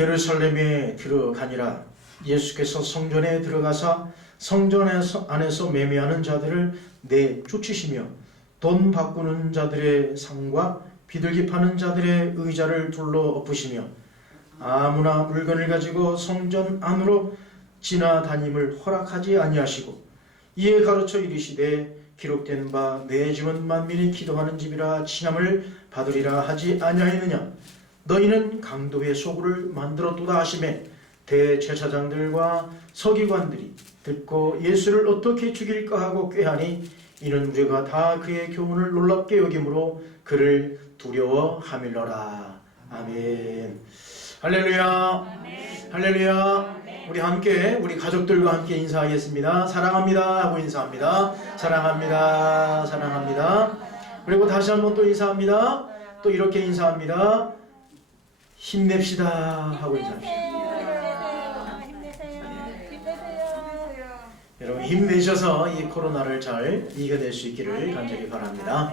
예루살렘에 들어가니라. 예수께서 성전에 들어가사 성전 안에서 매매하는 자들을 내쫓으시며 돈 바꾸는 자들의 상과 비둘기 파는 자들의 의자를 둘러 엎으시며 아무나 물건을 가지고 성전 안으로 지나다님을 허락하지 아니하시고 이에 가르쳐 이르시되 기록된 바 내 집은 만민이 기도하는 집이라 칭함을 받으리라 하지 아니하였느냐. 너희는 강도의 소굴을 만들었도다 하시매 대제사장들과 서기관들이 듣고 예수를 어떻게 죽일까 하고 꾀하니 이는 우리가 다 그의 교훈을 놀랍게 여김으로 그를 두려워하밀러라. 아멘. 할렐루야. 아멘. 할렐루야. 아멘. 우리 함께 우리 가족들과 함께 인사하겠습니다. 사랑합니다 하고 인사합니다. 사랑합니다. 사랑합니다. 그리고 다시 한번 또 인사합니다. 또 이렇게 인사합니다. 힘냅시다 하고 인사합니다. 여러분 힘내셔서 이 코로나를 잘 이겨낼 수 있기를 간절히 바랍니다.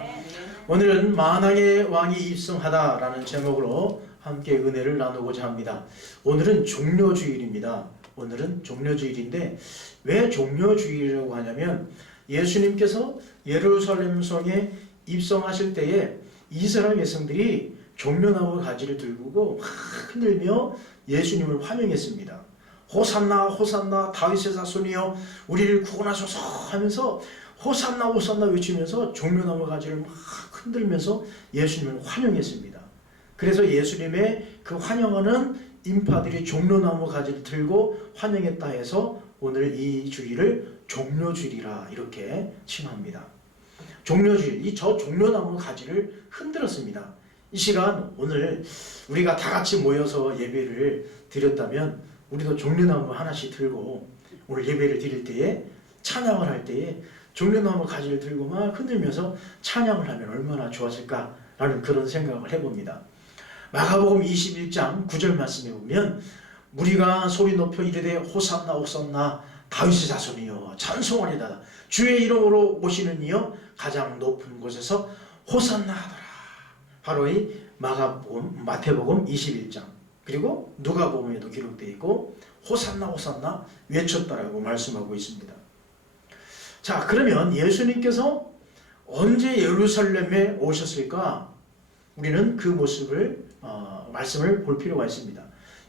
오늘은 만왕의 왕이 입성하다라는 제목으로 함께 은혜를 나누고자 합니다. 오늘은 종려주일입니다. 오늘은 종려주일인데 왜 종려주일이라고 하냐면 예수님께서 예루살렘 성에 입성하실 때에 이스라엘 백성들이 종려나무 가지를 들고 흔들며 예수님을 환영했습니다. 호산나 호산나 다윗의 자손이여 우리를 구원하소서 하면서 호산나 호산나 외치면서 종려나무 가지를 막 흔들면서 예수님을 환영했습니다. 그래서 예수님의 그 환영하는 인파들이 종려나무 가지를 들고 환영했다 해서 오늘 이 주일을 종려주일이라 이렇게 칭합니다. 종려주일, 이 저 종려나무 가지를 흔들었습니다. 이 시간 오늘 우리가 다 같이 모여서 예배를 드렸다면 우리도 종려나무 하나씩 들고 오늘 예배를 드릴 때에 찬양을 할 때에 종려나무 가지를 들고 막 흔들면서 찬양을 하면 얼마나 좋아질까라는 그런 생각을 해봅니다. 마가복음 21장 9절 말씀에 보면 무리가 소리 높여 이르되 호산나 호산나 다윗의 자손이여 찬송하리다. 주의 이름으로 오시는 이여 가장 높은 곳에서 호산나 하더라. 바로 이 마태복음 21장 그리고 누가복음에도 기록되어 있고 호산나 호산나 외쳤다라고 말씀하고 있습니다. 자, 그러면 예수님께서 언제 예루살렘에 오셨을까? 우리는 그 모습을 말씀을 볼 필요가 있습니다.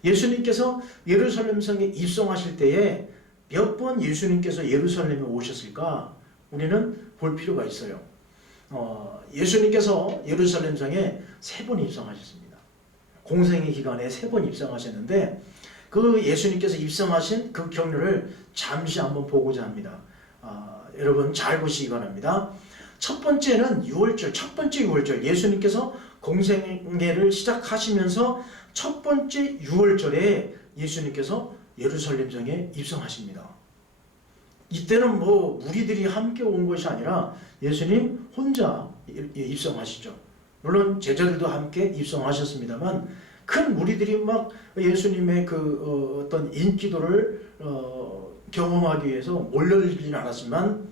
예수님께서 예루살렘 성에 입성하실 때에 몇 번 예수님께서 예루살렘에 오셨을까? 우리는 볼 필요가 있어요. 예수님께서 예루살렘 성에 3번 입성하셨습니다. 공생의 기간에 3번 입성하셨는데 그 예수님께서 입성하신 그 경로를 잠시 한번 보고자 합니다. 여러분 잘 보시기 바랍니다. 첫 번째는 유월절, 첫 번째 유월절, 예수님께서 공생애를 시작하시면서 첫 번째 유월절에 예수님께서 예루살렘 성에 입성하십니다. 이때는 뭐 무리들이 함께 온 것이 아니라 예수님 혼자 입성하시죠. 물론 제자들도 함께 입성하셨습니다만 큰 무리들이 막 예수님의 그 어떤 인기도를 경험하기 위해서 몰려들지는 않았지만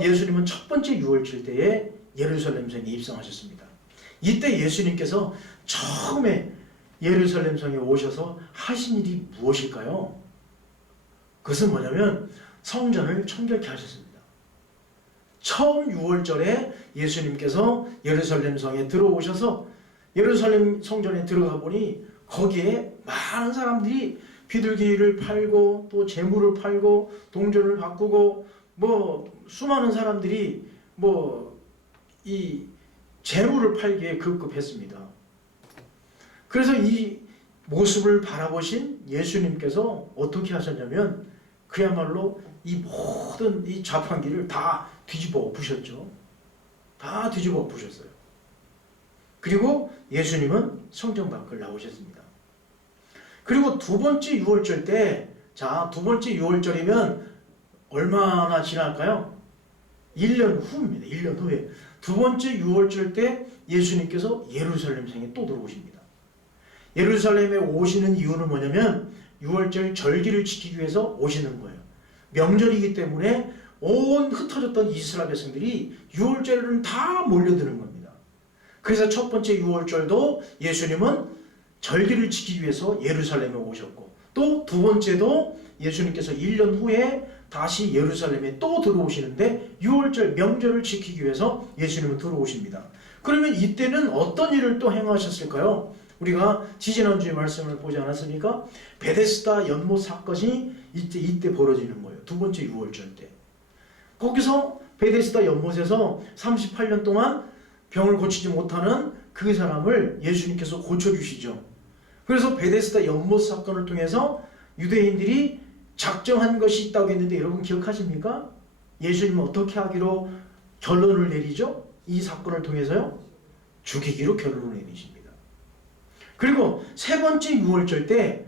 예수님은 첫 번째 유월절 때에 예루살렘 성에 입성하셨습니다. 이때 예수님께서 처음에 예루살렘 성에 오셔서 하신 일이 무엇일까요? 그것은 뭐냐면 성전을 청결케 하셨습니다. 처음 유월절에 예수님께서 예루살렘 성에 들어오셔서 예루살렘 성전에 들어가 보니 거기에 많은 사람들이 비둘기를 팔고 또 재물을 팔고 동전을 바꾸고 뭐 수많은 사람들이 뭐 이 재물을 팔기에 급급했습니다. 그래서 이 모습을 바라보신 예수님께서 어떻게 하셨냐면 그야말로 이 모든 이 자판기를 다 뒤집어 엎으셨죠. 다 뒤집어 엎으셨어요. 그리고 예수님은 성전 밖을 나오셨습니다. 그리고 두 번째 유월절 때, 자, 두 번째 유월절이면 얼마나 지날까요? 1년 후입니다. 1년 후에. 두 번째 유월절 때 예수님께서 예루살렘 성에 또 들어오십니다. 예루살렘에 오시는 이유는 뭐냐면 유월절 절기를 지키기 위해서 오시는 거예요. 명절이기 때문에 온 흩어졌던 이스라엘 백성들이 유월절은 다 몰려드는 겁니다. 그래서 첫 번째 유월절도 예수님은 절기를 지키기 위해서 예루살렘에 오셨고, 또 두 번째도 예수님께서 1년 후에 다시 예루살렘에 또 들어오시는데 6월절 명절을 지키기 위해서 예수님은 들어오십니다. 그러면 이때는 어떤 일을 또 행하셨을까요? 우리가 지지난주에 말씀을 보지 않았습니까? 베데스다 연못 사건이 이때 벌어지는 거예요. 두 번째 6월절 때. 거기서 베데스다 연못에서 38년 동안 병을 고치지 못하는 그 사람을 예수님께서 고쳐주시죠. 그래서 베데스다 연못 사건을 통해서 유대인들이 작정한 것이 있다고 했는데 여러분 기억하십니까? 예수님은 어떻게 하기로 결론을 내리죠? 이 사건을 통해서요? 죽이기로 결론을 내리십니다. 그리고 세 번째 6월절 때,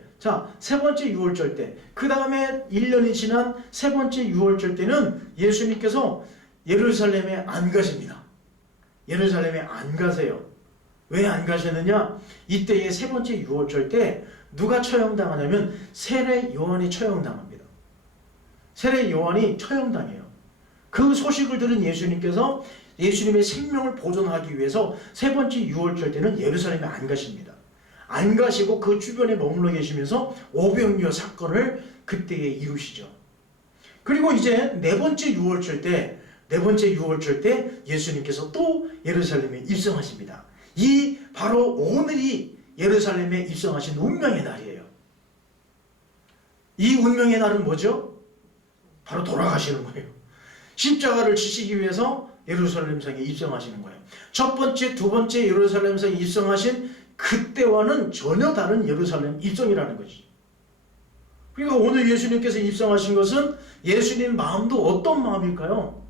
세 번째 6월절 때, 그 다음에 1년이 지난 세 번째 6월절 때는 예수님께서 예루살렘에 안 가십니다. 예루살렘에 안 가세요. 왜 안 가셨느냐? 이때의 세 번째 6월절 때 누가 처형당하냐면 세례 요한이 처형당합니다. 세례 요한이 처형당해요. 그 소식을 들은 예수님께서 예수님의 생명을 보존하기 위해서 세 번째 6월절 때는 예루살렘에 안 가십니다. 안 가시고 그 주변에 머물러 계시면서 오병이어 사건을 그때에 이루시죠. 그리고 이제 네 번째 6월절 때 예수님께서 또 예루살렘에 입성하십니다. 이 바로 오늘이 예루살렘에 입성하신 운명의 날이에요. 이 운명의 날은 뭐죠? 바로 돌아가시는 거예요. 십자가를 지시기 위해서 예루살렘 성에 입성하시는 거예요. 첫 번째, 두 번째 예루살렘 성에 입성하신 그때와는 전혀 다른 예루살렘 입성이라는 것이죠. 그러니까 오늘 예수님께서 입성하신 것은 예수님 마음도 어떤 마음일까요?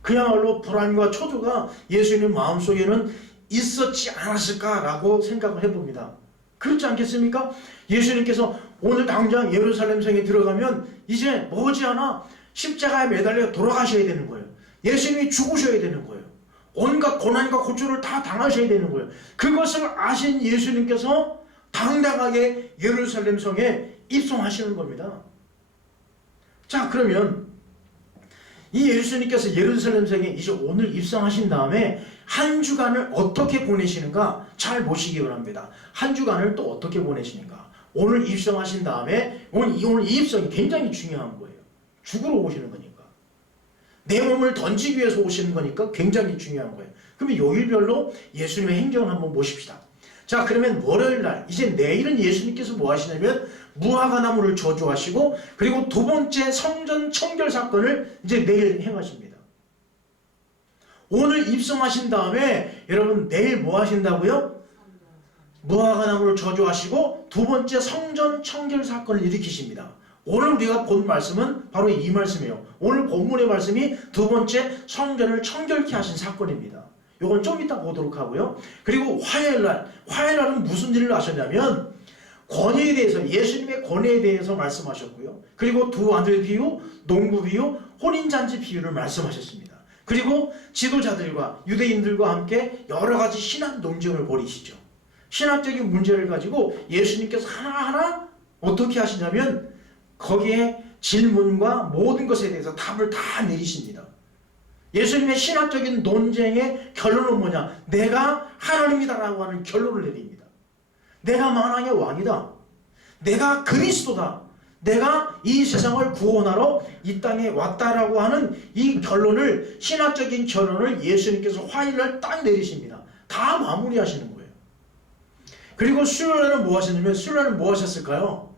그야말로 불안과 초조가 예수님 마음속에는 있었지 않았을까라고 생각을 해봅니다. 그렇지 않겠습니까? 예수님께서 오늘 당장 예루살렘 성에 들어가면 이제 머지않아 십자가에 매달려 돌아가셔야 되는 거예요. 예수님이 죽으셔야 되는 거예요. 온갖 고난과 고초를 다 당하셔야 되는 거예요. 그것을 아신 예수님께서 당당하게 예루살렘 성에 입성하시는 겁니다. 자, 그러면 이 예수님께서 예루살렘 성에 이제 오늘 입성하신 다음에 한 주간을 어떻게 보내시는가 잘 보시기 바랍니다. 한 주간을 또 어떻게 보내시는가. 오늘 입성하신 다음에 오늘 이 입성이 굉장히 중요한 거예요. 죽으러 오시는 거니까. 내 몸을 던지기 위해서 오시는 거니까 굉장히 중요한 거예요. 그러면 요일별로 예수님의 행정을 한번 보십시다. 자, 그러면 월요일날, 이제 내일은 예수님께서 뭐 하시냐면 무화과나무를 저주하시고, 그리고 두 번째 성전 청결 사건을 이제 내일 행하십니다. 오늘 입성하신 다음에 여러분 내일 뭐 하신다고요? 무화과나무를 저주하시고 두 번째 성전 청결 사건을 일으키십니다. 오늘 우리가 본 말씀은 바로 이 말씀이에요. 오늘 본문의 말씀이 두 번째 성전을 청결케 하신 사건입니다. 이건 좀 이따 보도록 하고요. 그리고 화요일날은 무슨 일을 하셨냐면 권위에 대해서, 예수님의 권위에 대해서 말씀하셨고요. 그리고 두 아들 비유, 농부 비유, 혼인잔치 비유를 말씀하셨습니다. 그리고 지도자들과 유대인들과 함께 여러 가지 신학 논쟁을 벌이시죠. 신학적인 문제를 가지고 예수님께서 하나하나 어떻게 하시냐면 거기에 질문과 모든 것에 대해서 답을 다 내리십니다. 예수님의 신학적인 논쟁의 결론은 뭐냐? 내가 하나님이다라고 하는 결론을 내립니다. 내가 만왕의 왕이다. 내가 그리스도다. 내가 이 세상을 구원하러 이 땅에 왔다라고 하는 이 결론을, 신학적인 결론을 예수님께서 화요일날 딱 내리십니다. 다 마무리하시는 거예요. 그리고 수요일에는 뭐 하셨냐면, 수요일에는 뭐 하셨을까요?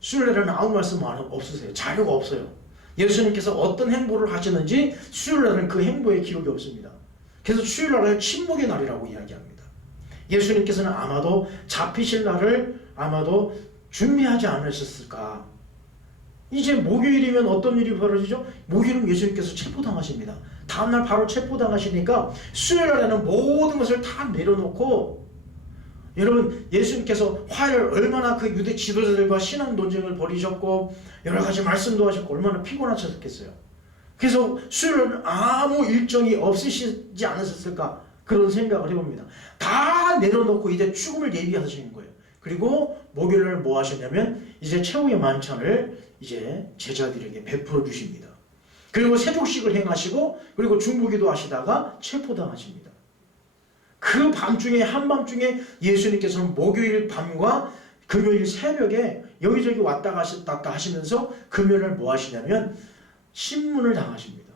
수요일에는 아무 말씀 없으세요. 자료가 없어요. 예수님께서 어떤 행보를 하셨는지 수요일날은 그 행보의 기록이 없습니다. 그래서 수요일날은 침묵의 날이라고 이야기합니다. 예수님께서는 아마도 잡히실 날을 아마도 준비하지 않으셨을까. 이제 목요일이면 어떤 일이 벌어지죠? 목요일은 예수님께서 체포당하십니다. 다음날 바로 체포당하시니까 수요일날에는 모든 것을 다 내려놓고, 여러분 예수님께서 화요일 얼마나 그 유대 지도자들과 신앙 논쟁을 벌이셨고 여러 가지 말씀도 하셨고 얼마나 피곤하셨겠어요. 그래서 수요일은 아무 일정이 없으시지 않으셨을까, 그런 생각을 해봅니다. 다 내려놓고 이제 죽음을 예비하시는 거예요. 그리고 목요일날 뭐 하셨냐면 이제 최후의 만찬을 이제 제자들에게 베풀어 주십니다. 그리고 세족식을 행하시고, 그리고 중보기도 하시다가 체포당하십니다. 그 그 밤중에 한밤중에 예수님께서는 목요일 밤과 금요일 새벽에 여기저기 왔다 갔다 하시면서 금요일날 뭐 하시냐면 신문을 당하십니다.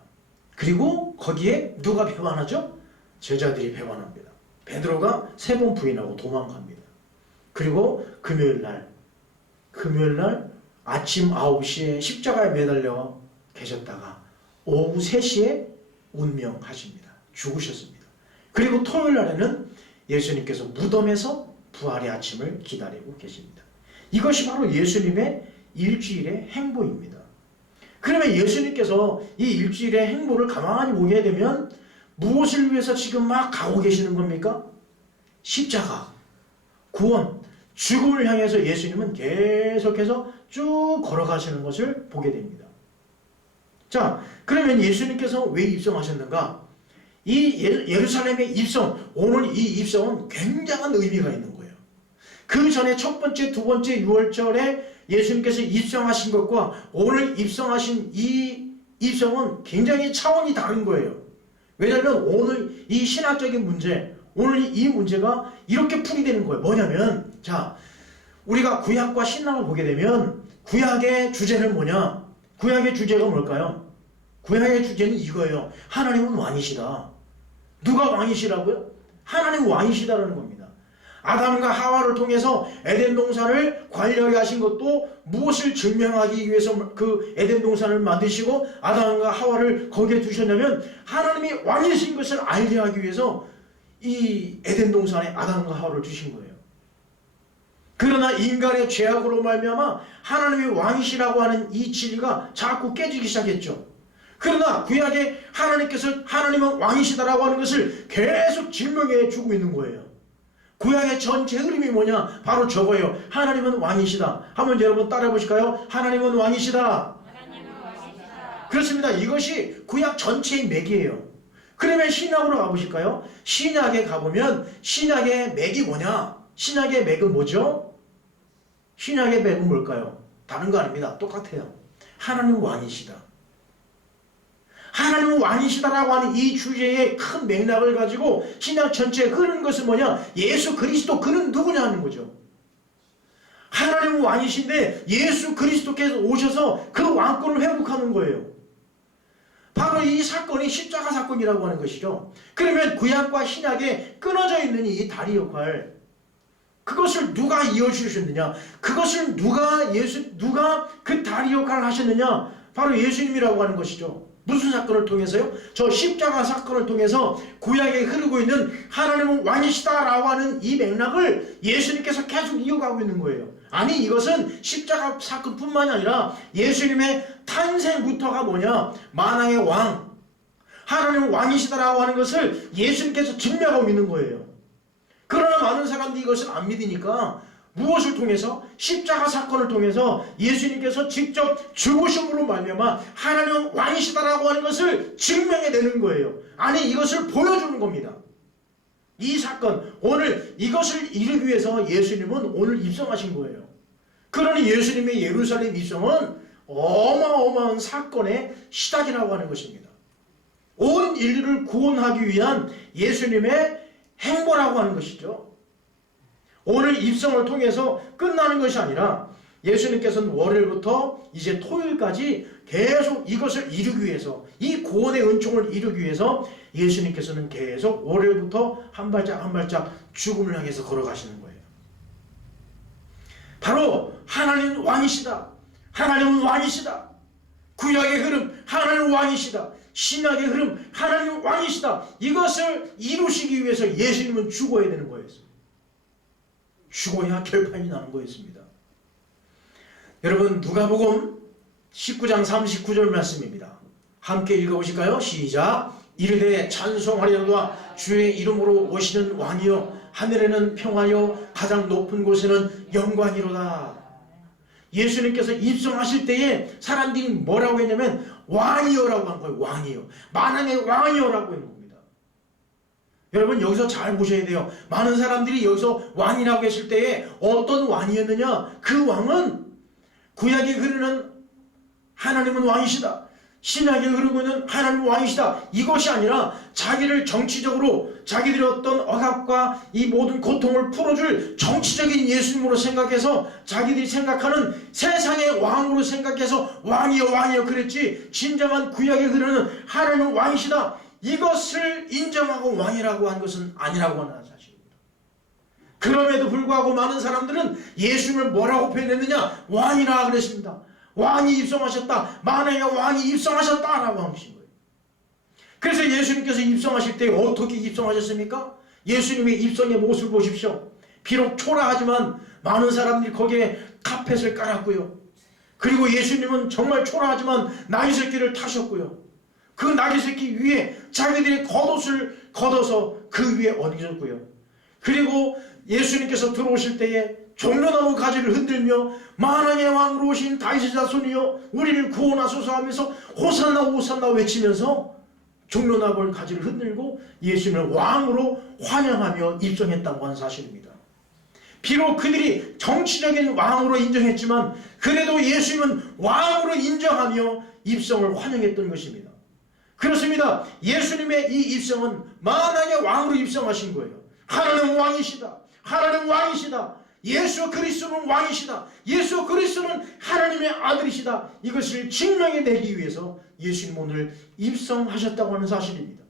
그리고 거기에 누가 배반하죠? 제자들이 배반합니다. 베드로가 3번 부인하고 도망갑니다. 그리고 금요일날 아침 9시에 십자가에 매달려 계셨다가 오후 3시에 운명하십니다. 죽으셨습니다. 그리고 토요일날에는 예수님께서 무덤에서 부활의 아침을 기다리고 계십니다. 이것이 바로 예수님의 일주일의 행보입니다. 그러면 예수님께서 이 일주일의 행보를 가만히 보게 되면 무엇을 위해서 지금 막 가고 계시는 겁니까? 십자가, 구원, 죽음을 향해서 예수님은 계속해서 쭉 걸어가시는 것을 보게 됩니다. 자, 그러면 예수님께서 왜 입성하셨는가? 이 예루살렘의 입성, 오늘 이 입성은 굉장한 의미가 있는 거예요. 그 전에 첫 번째, 두 번째 유월절에 예수님께서 입성하신 것과 오늘 입성하신 이 입성은 굉장히 차원이 다른 거예요. 왜냐하면 오늘 이 신학적인 문제, 오늘 이 문제가 이렇게 풀이되는 거예요. 뭐냐면, 자, 우리가 구약과 신약을 보게 되면 구약의 주제는 뭐냐? 구약의 주제가 뭘까요? 구약의 주제는 이거예요. 하나님은 왕이시다. 누가 왕이시라고요? 하나님 왕이시다라는 겁니다. 아담과 하와를 통해서 에덴 동산을 관리하게 하신 것도 무엇을 증명하기 위해서 그 에덴 동산을 만드시고 아담과 하와를 거기에 두셨냐면 하나님이 왕이신 것을 알게 하기 위해서 이 에덴 동산에 아담과 하와를 두신 거예요. 그러나 인간의 죄악으로 말미암아 하나님이 왕이시라고 하는 이 진리가 자꾸 깨지기 시작했죠. 그러나 구약에 하나님께서 하나님은 왕이시다라고 하는 것을 계속 증명해 주고 있는 거예요. 구약의 전체 흐름이 뭐냐? 바로 저거예요. 하나님은 왕이시다. 한번 여러분 따라해 보실까요? 하나님은 왕이시다. 그렇습니다. 이것이 구약 전체의 맥이에요. 그러면 신약으로 가보실까요? 신약에 가보면 신약의 맥이 뭐냐? 신약의 맥은 뭐죠? 신약의 맥은 뭘까요? 다른 거 아닙니다. 똑같아요. 하나님은 왕이시다. 하나님은 왕이시다라고 하는 이 주제의 큰 맥락을 가지고 신약 전체에 흐르는 것은 뭐냐? 예수 그리스도 그는 누구냐 하는 거죠. 하나님은 왕이신데 예수 그리스도께서 오셔서 그 왕권을 회복하는 거예요. 바로 이 사건이 십자가 사건이라고 하는 것이죠. 그러면 구약과 신약에 끊어져 있는 이 다리 역할, 그것을 누가 이어주셨느냐? 그것을 누가 그 다리 역할을 하셨느냐? 바로 예수님이라고 하는 것이죠. 무슨 사건을 통해서요? 저 십자가 사건을 통해서 구약에 흐르고 있는 하나님은 왕이시다라고 하는 이 맥락을 예수님께서 계속 이어가고 있는 거예요. 아니, 이것은 십자가 사건뿐만이 아니라 예수님의 탄생부터가 뭐냐? 만왕의 왕, 하나님은 왕이시다라고 하는 것을 예수님께서 증명하고 있는 거예요. 그러나 많은 사람들이 이것을 안 믿으니까 무엇을 통해서? 십자가 사건을 통해서 예수님께서 직접 죽으심으로 말미암아 하나님은 왕이시다라고 하는 것을 증명해내는 거예요. 아니, 이것을 보여주는 겁니다. 이 사건, 오늘 이것을 이루기 위해서 예수님은 오늘 입성하신 거예요. 그러니 예수님의 예루살렘 입성은 어마어마한 사건의 시작이라고 하는 것입니다. 온 인류를 구원하기 위한 예수님의 행보라고 하는 것이죠. 오늘 입성을 통해서 끝나는 것이 아니라 예수님께서는 월요일부터 이제 토요일까지 계속 이것을 이루기 위해서, 이 구원의 은총을 이루기 위해서 예수님께서는 계속 월요일부터 한 발짝 한 발짝 죽음을 향해서 걸어가시는 거예요. 바로 하나님은 왕이시다. 하나님은 왕이시다. 구약의 흐름, 하나님은 왕이시다. 신약의 흐름, 하나님은 왕이시다. 이것을 이루시기 위해서 예수님은 죽어야 되는 거였어요. 죽어야 결판이 나는 거였습니다. 여러분, 누가복음 19장 39절 말씀입니다. 함께 읽어보실까요? 시작. 이르되 찬송하리로다 주의 이름으로 오시는 왕이여, 하늘에는 평화여, 가장 높은 곳에는 영광이로다. 예수님께서 입성하실 때에 사람들이 뭐라고 했냐면 왕이여라고 한 거예요. 왕이여, 만왕의 왕이여라고 한 겁니다. 여러분, 여기서 잘 보셔야 돼요. 많은 사람들이 여기서 왕이라고 했을 때에 어떤 왕이었느냐? 그 왕은 구약에 흐르는 하나님은 왕이시다, 신약에 흐르고 있는 하나님 왕이시다, 이것이 아니라 자기를 정치적으로 자기들의 어떤 억압과 이 모든 고통을 풀어줄 정치적인 예수님으로 생각해서 자기들이 생각하는 세상의 왕으로 생각해서 왕이여 왕이여 그랬지, 진정한 구약에 흐르는 하나님은 왕이시다, 이것을 인정하고 왕이라고 한 것은 아니라고 하는 사실입니다. 그럼에도 불구하고 많은 사람들은 예수님을 뭐라고 표현했느냐? 왕이라 그랬습니다. 왕이 입성하셨다, 만왕의 왕이 입성하셨다라고 하신 거예요. 그래서 예수님께서 입성하실 때 어떻게 입성하셨습니까? 예수님의 입성의 모습을 보십시오. 비록 초라하지만 많은 사람들이 거기에 카펫을 깔았고요. 그리고 예수님은 정말 초라하지만 나귀새끼를 타셨고요. 그 나귀새끼 위에 자기들의 겉옷을 걷어서 그 위에 얹었고요. 그리고 예수님께서 들어오실 때에 종려나무 가지를 흔들며 만왕의 왕으로 오신 다윗의 자손이여 우리를 구원하소서 하면서 호산나 호산나 외치면서 종려나무 가지를 흔들고 예수님을 왕으로 환영하며 입성했다고 하는 사실입니다. 비록 그들이 정치적인 왕으로 인정했지만 그래도 예수님은 왕으로 인정하며 입성을 환영했던 것입니다. 그렇습니다. 예수님의 이 입성은 만왕의 왕으로 입성하신 거예요. 하나님 왕이시다, 하나님 왕이시다, 예수 그리스도는 왕이시다, 예수 그리스도는 하나님의 아들이시다, 이것을 증명해내기 위해서 예수님 오늘 입성하셨다고 하는 사실입니다.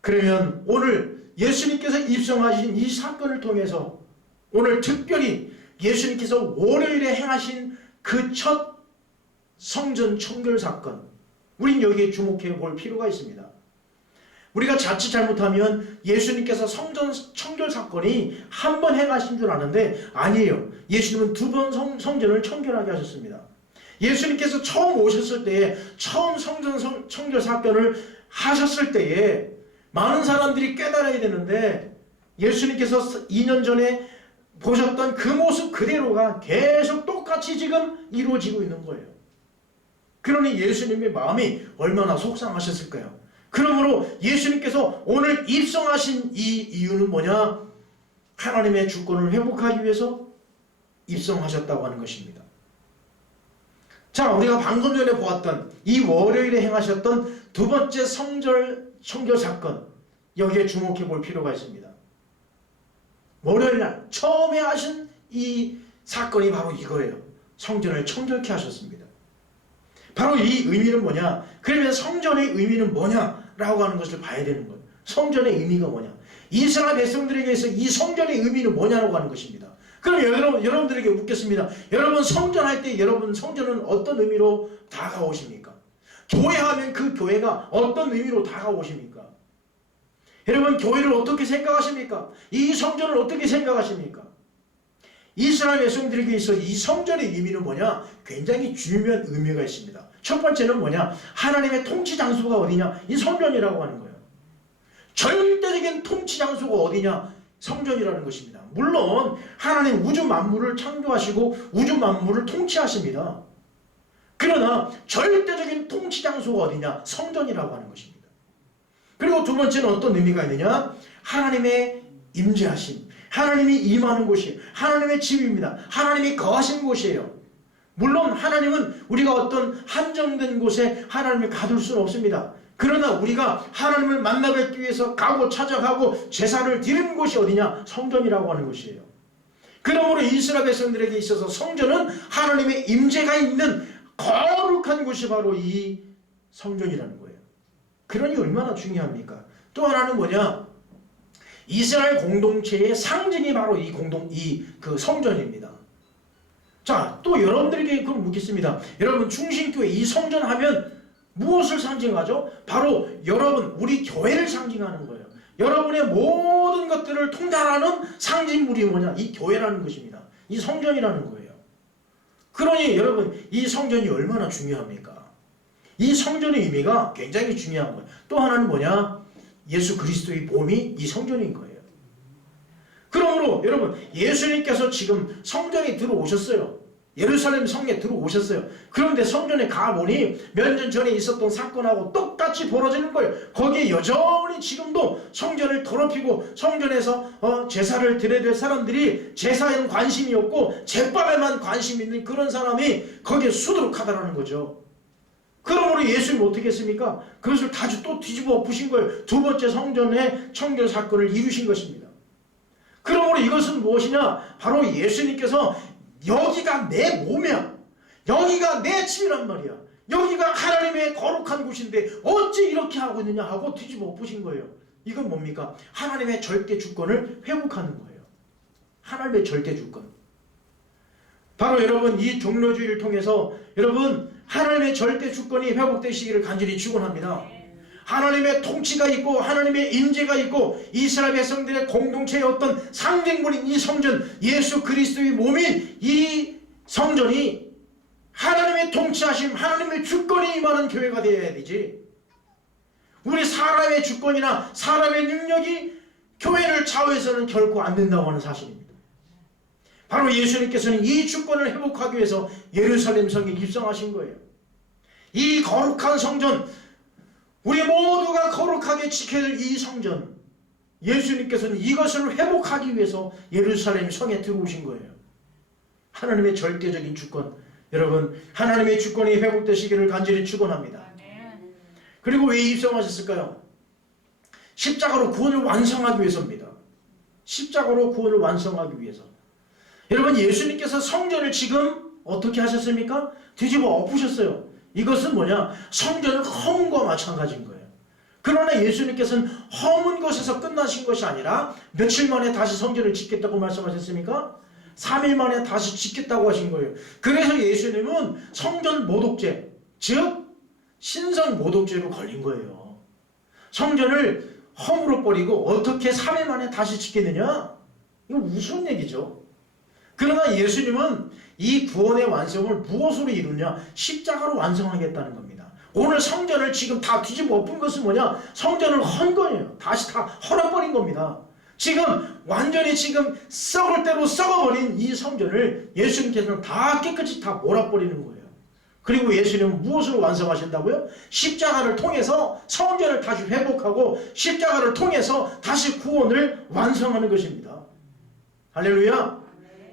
그러면 오늘 예수님께서 입성하신 이 사건을 통해서 오늘 특별히 예수님께서 월요일에 행하신 그 첫 성전 청결 사건, 우린 여기에 주목해 볼 필요가 있습니다. 우리가 자칫 잘못하면 예수님께서 성전 청결 사건이 한 번 행하신 줄 아는데 아니에요. 예수님은 두 번 성전을 청결하게 하셨습니다. 예수님께서 처음 오셨을 때에 처음 성전 청결 사건을 하셨을 때에 많은 사람들이 깨달아야 되는데 예수님께서 2년 전에 보셨던 그 모습 그대로가 계속 똑같이 지금 이루어지고 있는 거예요. 그러니 예수님의 마음이 얼마나 속상하셨을까요? 그러므로 예수님께서 오늘 입성하신 이 이유는 뭐냐? 하나님의 주권을 회복하기 위해서 입성하셨다고 하는 것입니다. 자, 우리가 방금 전에 보았던 이 월요일에 행하셨던 두 번째 성전 청결 사건, 여기에 주목해 볼 필요가 있습니다. 월요일날 처음에 하신 이 사건이 바로 이거예요. 성전을 청결케 하셨습니다. 바로 이 의미는 뭐냐? 그러면 성전의 의미는 뭐냐라고 하는 것을 봐야 되는 거예요. 성전의 의미가 뭐냐? 이스라엘 백성들에게서 이 성전의 의미는 뭐냐라고 하는 것입니다. 그럼 여러분들에게 묻겠습니다. 여러분 성전할 때 여러분 성전은 어떤 의미로 다가오십니까? 교회하면 그 교회가 어떤 의미로 다가오십니까? 여러분 교회를 어떻게 생각하십니까? 이 성전을 어떻게 생각하십니까? 이스라엘 백성들에게 있어 이 성전의 의미는 뭐냐? 굉장히 중요한 의미가 있습니다. 첫 번째는 뭐냐? 하나님의 통치 장소가 어디냐? 이 성전이라고 하는 거예요. 절대적인 통치 장소가 어디냐? 성전이라는 것입니다. 물론 하나님 우주 만물을 창조하시고 우주 만물을 통치하십니다. 그러나 절대적인 통치 장소가 어디냐? 성전이라고 하는 것입니다. 그리고 두 번째는 어떤 의미가 있느냐? 하나님의 임재하심, 하나님이 임하는 곳이 하나님의 집입니다. 하나님이 거하신 곳이에요. 물론 하나님은 우리가 어떤 한정된 곳에 하나님을 가둘 수는 없습니다. 그러나 우리가 하나님을 만나뵙기 위해서 가고 찾아가고 제사를 드리는 곳이 어디냐? 성전이라고 하는 곳이에요. 그러므로 이스라엘 백성들에게 있어서 성전은 하나님의 임재가 있는 거룩한 곳이 바로 이 성전이라는 거예요. 그러니 얼마나 중요합니까? 또 하나는 뭐냐? 이스라엘 공동체의 상징이 바로 그 성전입니다. 자, 또 여러분들에게 그럼 묻겠습니다. 여러분 충신교회 이 성전 하면 무엇을 상징하죠? 바로 여러분 우리 교회를 상징하는 거예요. 여러분의 모든 것들을 통달하는 상징물이 뭐냐? 이 교회라는 것입니다. 이 성전이라는 거예요. 그러니 여러분 이 성전이 얼마나 중요합니까? 이 성전의 의미가 굉장히 중요한 거예요. 또 하나는 뭐냐? 예수 그리스도의 몸이 이 성전인 거예요. 그러므로 여러분 예수님께서 지금 성전에 들어오셨어요. 예루살렘 성에 들어오셨어요. 그런데 성전에 가보니 몇 년 전에 있었던 사건하고 똑같이 벌어지는 거예요. 거기에 여전히 지금도 성전을 더럽히고 성전에서 제사를 드려야 될 사람들이 제사에는 관심이 없고 제밥에만 관심이 있는 그런 사람이 거기에 수두룩하다라는 거죠. 그러므로 예수님은 어떻게 했습니까? 그것을 다시 또 뒤집어 엎으신 거예요. 두 번째 성전의 청결 사건을 이루신 것입니다. 그러므로 이것은 무엇이냐? 바로 예수님께서 여기가 내 몸이야. 여기가 내 집이란 말이야. 여기가 하나님의 거룩한 곳인데 어찌 이렇게 하고 있느냐 하고 뒤집어 엎으신 거예요. 이건 뭡니까? 하나님의 절대 주권을 회복하는 거예요. 하나님의 절대 주권. 바로 여러분 이 종료주의를 통해서 여러분 하나님의 절대 주권이 회복되시기를 간절히 축원합니다. 하나님의 통치가 있고 하나님의 임재가 있고 이스라엘 백성들의 공동체의 어떤 상징물인 이 성전, 예수 그리스도의 몸인 이 성전이 하나님의 통치하심, 하나님의 주권이 임하는 교회가 되어야 되지. 우리 사람의 주권이나 사람의 능력이 교회를 좌우해서는 결코 안 된다고 하는 사실입니다. 바로 예수님께서는 이 주권을 회복하기 위해서 예루살렘 성에 입성하신 거예요. 이 거룩한 성전, 우리 모두가 거룩하게 지켜야 될 이 성전, 예수님께서는 이것을 회복하기 위해서 예루살렘 성에 들어오신 거예요. 하나님의 절대적인 주권, 여러분 하나님의 주권이 회복되시기를 간절히 축원합니다. 그리고 왜 입성하셨을까요? 십자가로 구원을 완성하기 위해서입니다. 십자가로 구원을 완성하기 위해서. 여러분 예수님께서 성전을 지금 어떻게 하셨습니까? 뒤집어 엎으셨어요. 이것은 뭐냐? 성전은 허문 것과 마찬가지인 거예요. 그러나 예수님께서는 허문 것에서 끝나신 것이 아니라 며칠 만에 다시 성전을 짓겠다고 말씀하셨습니까? 3일 만에 다시 짓겠다고 하신 거예요. 그래서 예수님은 성전 모독죄, 즉 신성 모독죄로 걸린 거예요. 성전을 허물어 버리고 어떻게 3일 만에 다시 짓겠느냐? 이거 무슨 얘기죠? 그러나 예수님은 이 구원의 완성을 무엇으로 이루냐? 십자가로 완성하겠다는 겁니다. 오늘 성전을 지금 다 뒤집어 엎은 것은 뭐냐? 성전을 헌 거예요. 다시 다 헐어버린 겁니다. 지금 완전히 지금 썩을 대로 썩어버린 이 성전을 예수님께서는 다 깨끗이 다 몰아버리는 거예요. 그리고 예수님은 무엇으로 완성하신다고요? 십자가를 통해서 성전을 다시 회복하고 십자가를 통해서 다시 구원을 완성하는 것입니다. 할렐루야!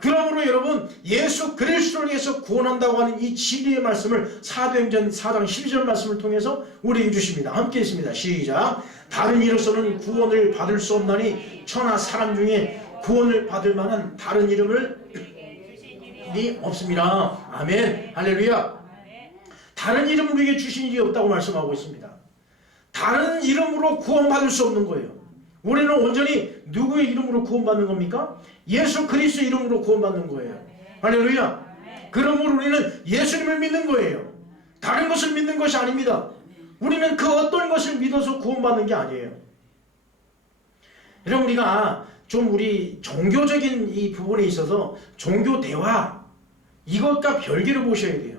그러므로 여러분 예수 그리스도를 위해서 구원한다고 하는 이 진리의 말씀을 사도행전 4장 12절 말씀을 통해서 우리에게 주십니다. 함께 있습니다. 시작. 다른 이로서는 구원을 받을 수 없나니 천하 사람 중에 구원을 받을 만한 다른 이름을 없습니다. 아멘. 할렐루야. 다른 이름을 우리에게 주신 일이 없다고 말씀하고 있습니다. 다른 이름으로 구원받을 수 없는 거예요. 우리는 온전히 누구의 이름으로 구원받는 겁니까? 예수 그리스도 이름으로 구원받는 거예요. 할렐루야. 그러므로 우리는 예수님을 믿는 거예요. 다른 것을 믿는 것이 아닙니다. 우리는 그 어떤 것을 믿어서 구원받는 게 아니에요. 여러분 우리가 좀 우리 종교적인 이 부분에 있어서 종교 대화 이것과 별개로 보셔야 돼요.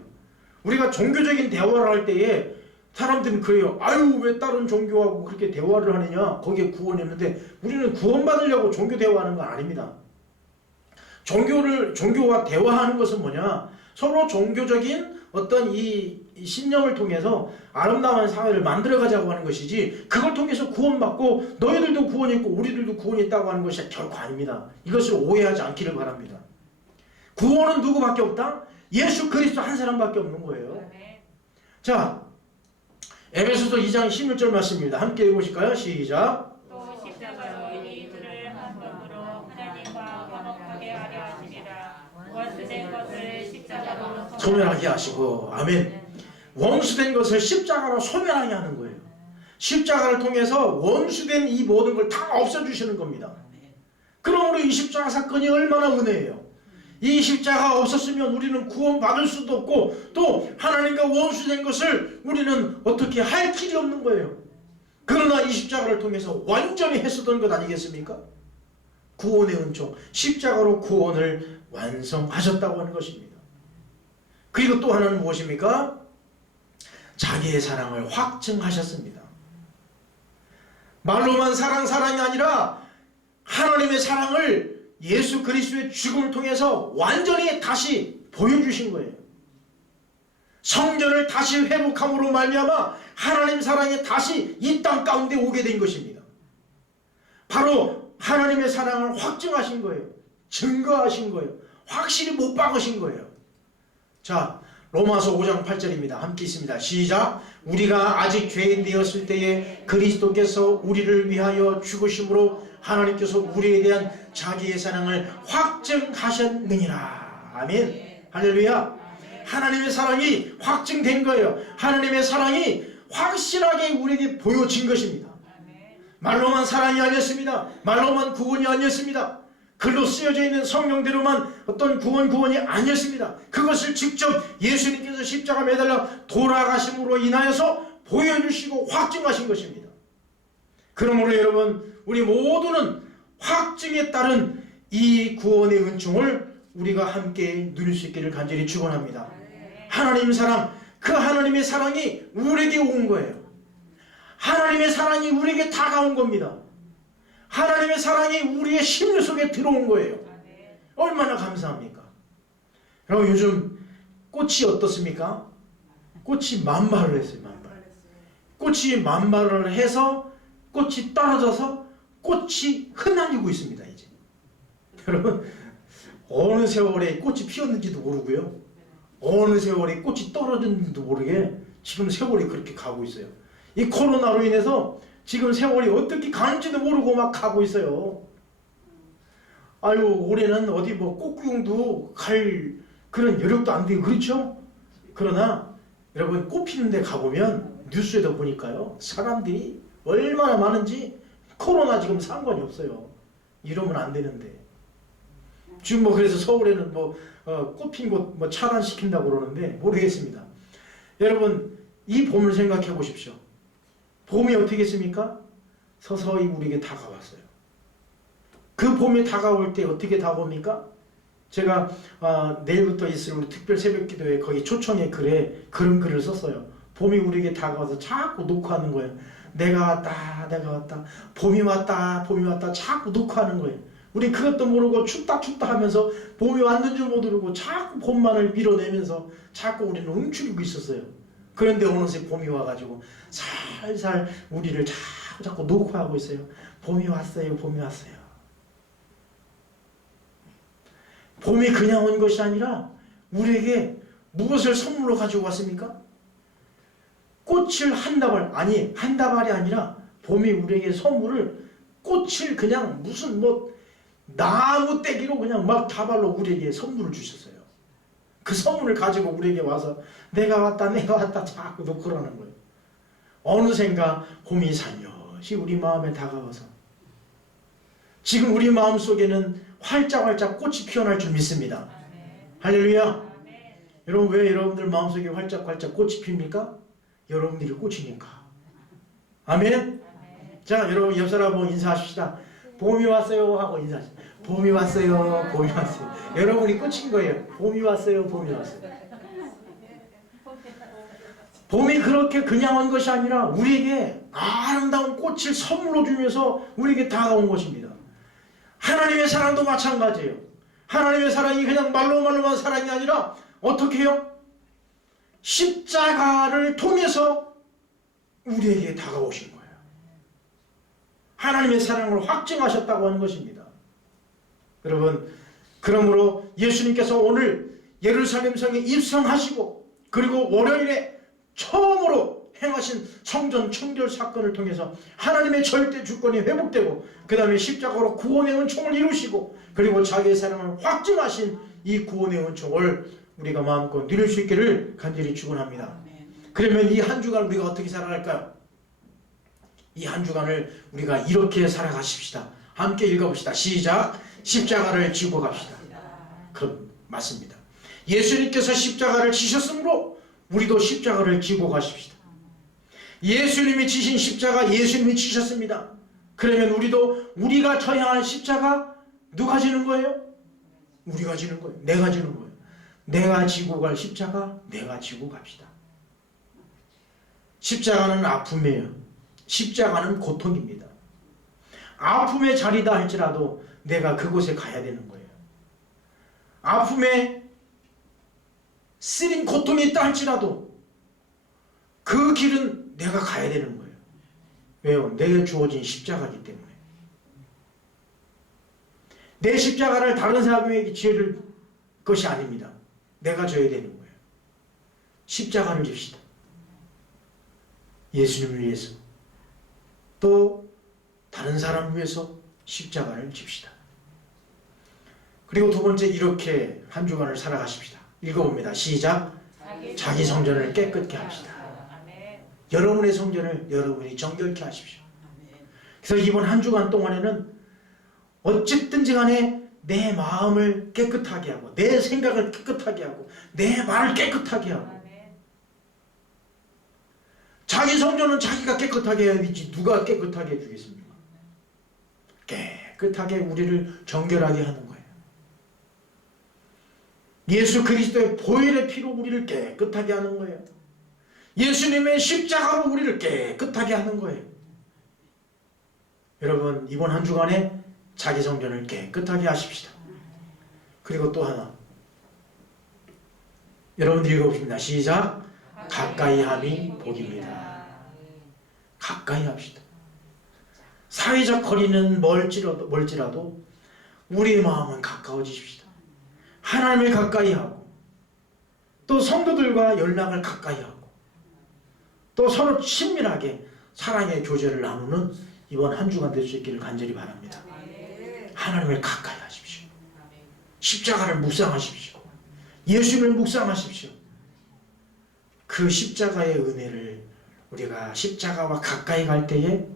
우리가 종교적인 대화를 할 때에 사람들은 그래요. 아유 왜 다른 종교하고 그렇게 대화를 하느냐. 거기에 구원이 있는데 우리는 구원받으려고 종교 대화하는 건 아닙니다. 종교와 대화하는 것은 뭐냐. 서로 종교적인 어떤 이 신념을 통해서 아름다운 사회를 만들어가자고 하는 것이지 그걸 통해서 구원받고 너희들도 구원이 있고 우리들도 구원이 있다고 하는 것이 결코 아닙니다. 이것을 오해하지 않기를 바랍니다. 구원은 누구밖에 없다? 예수 그리스도 한 사람밖에 없는 거예요. 자, 에베소서 2장 16절 말씀입니다. 함께 읽어보실까요? 시작. 또 십자가로 이들을 한 몸으로 하나님과 화목하게 하려 하시리라. 원수된 것을 십자가로 소멸하게 하시고 아멘. 원수된 것을 십자가로 소멸하게 하는 거예요. 십자가를 통해서 원수된 이 모든 걸 다 없애주시는 겁니다. 그러므로 이 십자가 사건이 얼마나 은혜예요. 이 십자가 없었으면 우리는 구원받을 수도 없고 또 하나님과 원수된 것을 우리는 어떻게 할 길이 없는 거예요. 그러나 이 십자가를 통해서 완전히 했었던 것 아니겠습니까? 구원의 은총, 십자가로 구원을 완성하셨다고 하는 것입니다. 그리고 또 하나는 무엇입니까? 자기의 사랑을 확증하셨습니다. 말로만 사랑이 아니라 하나님의 사랑을 예수 그리스도의 죽음을 통해서 완전히 다시 보여주신 거예요. 성전을 다시 회복함으로 말미암아 하나님 사랑이 다시 이 땅 가운데 오게 된 것입니다. 바로 하나님의 사랑을 확증하신 거예요. 증거하신 거예요. 확실히 못 박으신 거예요. 자, 로마서 5장 8절입니다. 함께 있습니다. 시작. 우리가 아직 죄인 되었을 때에 그리스도께서 우리를 위하여 죽으심으로 하나님께서 우리에 대한 자기의 사랑을 확증하셨느니라. 아멘. 할렐루야. 하나님의 사랑이 확증된 거예요. 하나님의 사랑이 확실하게 우리에게 보여진 것입니다. 말로만 사랑이 아니었습니다. 말로만 구원이 아니었습니다. 글로 쓰여져 있는 성경대로만 어떤 구원이 아니었습니다. 그것을 직접 예수님께서 십자가 매달려 돌아가심으로 인하여서 보여주시고 확증하신 것입니다. 그러므로 여러분, 우리 모두는 확증에 따른 이 구원의 은총을 우리가 함께 누릴 수 있기를 간절히 축원합니다. 하나님 사랑, 그 하나님의 사랑이 우리에게 온 거예요. 하나님의 사랑이 우리에게 다가온 겁니다. 하나님의 사랑이 우리의 심리 속에 들어온 거예요. 얼마나 감사합니까? 여러분, 요즘 꽃이 어떻습니까? 꽃이 만발을 했어요. 꽃이 만발을 해서 꽃이 떨어져서 꽃이 흩날리고 있습니다. 이제 여러분, 어느 세월에 꽃이 피었는지도 모르고요, 어느 세월에 꽃이 떨어졌는지도 모르게 지금 세월이 그렇게 가고 있어요. 이 코로나로 인해서 지금 세월이 어떻게 가는지도 모르고 막 가고 있어요. 아유, 올해는 어디 뭐 꽃구경도 갈 그런 여력도 안 되고 그렇죠? 그러나 여러분, 꽃 피는 데 가보면 뉴스에도 보니까요, 사람들이 얼마나 많은지 코로나 지금 상관이 없어요. 이러면 안 되는데. 지금 뭐 그래서 서울에는 뭐 꽃핀 곳 뭐 차단시킨다고 그러는데 모르겠습니다. 여러분, 이 봄을 생각해 보십시오. 봄이 어떻게 했습니까? 서서히 우리에게 다가왔어요. 그 봄이 다가올 때 어떻게 다가옵니까? 제가 내일부터 있을 우리 특별 새벽기도회 거기 초청의 글에 그런 글을 썼어요. 봄이 우리에게 다가와서 자꾸 녹화하는 거예요. 내가 왔다, 내가 왔다, 봄이 왔다, 봄이 왔다, 자꾸 녹화하는 거예요. 우리 그것도 모르고 춥다 하면서 봄이 왔는 줄 모르고 자꾸 봄만을 밀어내면서 자꾸 우리는 움츠리고 있었어요. 그런데 어느새 봄이 와가지고 살살 우리를 자꾸 녹화하고 있어요. 봄이 왔어요, 봄이 왔어요. 봄이 그냥 온 것이 아니라 우리에게 무엇을 선물로 가지고 왔습니까? 꽃을 한 다발이 아니라 봄이 우리에게 선물을, 꽃을 그냥 무슨 뭐 나무 떼기로 그냥 막 다발로 우리에게 선물을 주셨어요. 그 선물을 가지고 우리에게 와서 내가 왔다 자꾸 놓고라는 거예요. 어느샌가 봄이 살며시 우리 마음에 다가와서 지금 우리 마음속에는 활짝활짝 꽃이 피어날 줄 믿습니다. 할렐루야. 여러분, 왜 여러분들 마음속에 활짝활짝 꽃이 핍니까? 여러분들이 꽃이니까. 아멘. 자, 여러분 옆 사람하고 인사하십시다. 봄이 왔어요 하고 인사하십시다. 봄이 왔어요, 봄이 왔어요. 여러분이 꽃인 거예요. 봄이 왔어요, 봄이 왔어요. 봄이 그렇게 그냥 온 것이 아니라 우리에게 아름다운 꽃을 선물로 주면서 우리에게 다가온 것입니다. 하나님의 사랑도 마찬가지예요. 하나님의 사랑이 그냥 말로만 사랑이 아니라 어떻게 해요? 십자가를 통해서 우리에게 다가오신 거예요. 하나님의 사랑을 확증하셨다고 하는 것입니다. 여러분, 그러므로 예수님께서 오늘 예루살렘 성에 입성하시고 그리고 월요일에 처음으로 행하신 성전 청결 사건을 통해서 하나님의 절대 주권이 회복되고 그 다음에 십자가로 구원의 은총을 이루시고 그리고 자기의 사랑을 확증하신 이 구원의 은총을 우리가 마음껏 누릴 수 있기를 간절히 축원합니다. 그러면 이 한 주간 우리가 어떻게 살아갈까요? 이 한 주간을 우리가 이렇게 살아가십시다. 함께 읽어봅시다. 시작. 십자가를 지고 갑시다. 그럼 맞습니다. 예수님께서 십자가를 지셨으므로 우리도 십자가를 지고 가십시다. 예수님이 지신 십자가 예수님이 지셨습니다. 그러면 우리도 우리가 져야 할 십자가 누가 지는 거예요? 우리가 지는 거예요. 내가 지는 거예요. 내가 지고 갈 십자가 내가 지고 갑시다. 십자가는 아픔이에요. 십자가는 고통입니다. 아픔의 자리다 할지라도 내가 그곳에 가야 되는 거예요. 아픔에 쓰린 고통이 있다 할지라도 그 길은 내가 가야 되는 거예요. 왜요? 내게 주어진 십자가이기 때문에. 내 십자가를 다른 사람에게 지을 것이 아닙니다. 내가 져야 되는 거예요. 십자가를 집시다. 예수님을 위해서 또 다른 사람을 위해서 십자가를 집시다. 그리고 두 번째, 이렇게 한 주간을 살아가십시다. 읽어봅니다. 시작. 자기 성전을 깨끗게 합시다. 여러분의 성전을 여러분이 정결케 하십시오. 그래서 이번 한 주간 동안에는 어쨌든지 간에 내 마음을 깨끗하게 하고 내 생각을 깨끗하게 하고 내 말을 깨끗하게 하고, 자기 성전은 자기가 깨끗하게 해야 되지 누가 깨끗하게 해주겠습니까? 깨끗하게 우리를 정결하게 하는 거예요. 예수 그리스도의 보혈의 피로 우리를 깨끗하게 하는 거예요. 예수님의 십자가로 우리를 깨끗하게 하는 거예요. 여러분, 이번 한 주간에 자기 성전을 깨끗하게 하십시다. 그리고 또 하나, 여러분들 읽어봅니다. 시작. 가까이 함이 복입니다. 가까이 합시다. 사회적 거리는 멀지라도 우리의 마음은 가까워지십시다. 하나님을 가까이 하고 또 성도들과 연락을 가까이 하고 또 서로 친밀하게 사랑의 교제를 나누는 이번 한 주간 될 수 있기를 간절히 바랍니다. 하나님을 가까이 하십시오. 십자가를 묵상하십시오. 예수님을 묵상하십시오. 그 십자가의 은혜를 우리가 십자가와 가까이 갈 때에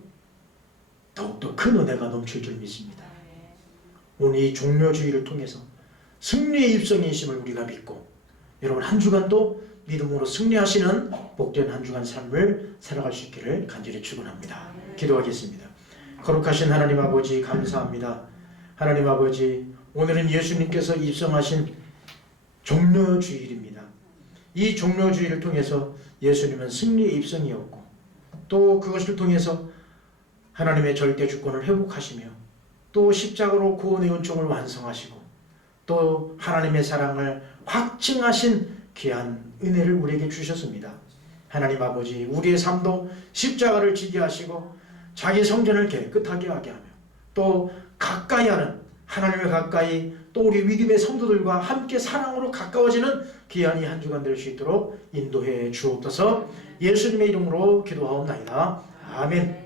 더욱더 큰 은혜가 넘칠 줄 믿습니다. 오늘 이 종료주의를 통해서 승리의 입성이심을 우리가 믿고 여러분 한 주간도 믿음으로 승리하시는 복된 한 주간 삶을 살아갈 수 있기를 간절히 축원합니다. 기도하겠습니다. 거룩하신 하나님 아버지, 감사합니다. 하나님 아버지, 오늘은 예수님께서 입성하신 종료주일입니다. 이 종료주일을 통해서 예수님은 승리의 입성이었고 또 그것을 통해서 하나님의 절대 주권을 회복하시며 또 십자가로 구원의 은총을 완성하시고 또 하나님의 사랑을 확증하신 귀한 은혜를 우리에게 주셨습니다. 하나님 아버지, 우리의 삶도 십자가를 지게 하시고 자기 성전을 깨끗하게 하게 하며 또 가까이 하는, 하나님을 가까이 또 우리 믿음의 성도들과 함께 사랑으로 가까워지는 귀한 이 한 주간 될 수 있도록 인도해 주옵소서. 예수님의 이름으로 기도하옵나이다. 아멘.